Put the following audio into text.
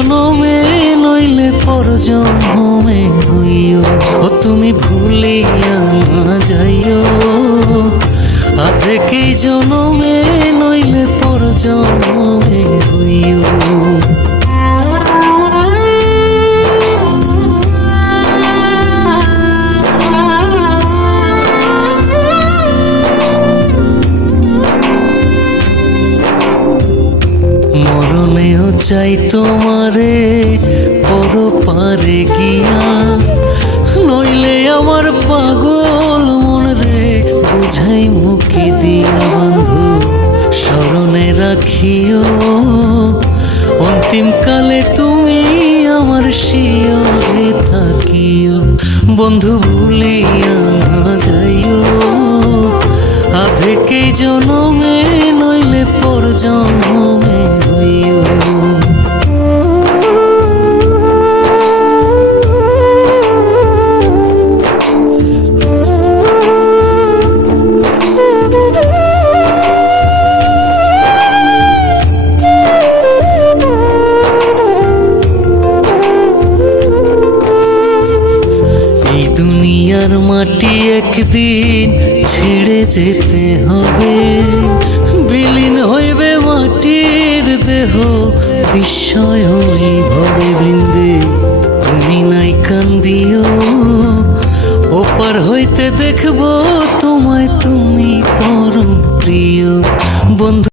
জনমে নইলে পর জন্মে হইও, ও তুমি ভুলিয়া না যাইও। আধেক জনমে নইলে পর জন্মে হইও। মরণেও চাই তোমারে পর পারে গিয়া, নইলে আমার পাগল মন রে বুঝাই মুখে দিয়া। বন্ধু স্মরণে রাখিও, অন্তিম কালে তুমি আমার শিয়রে থাকিও। বন্ধু ভুলিয়া না যাইও, আধেক জনমে নইলে পর জন্মে হইও। এই দুনিয়ার মাটি একদিন ছেড়ে যেতে হবে, বিলীন হইবে মাটির দেহ বিস্ময় ভবে বৃন্দে। তুমি নাই কান্দিও, ওপার হইতে দেখবো তোমায়, তুমি পরম প্রিয়। বন্ধু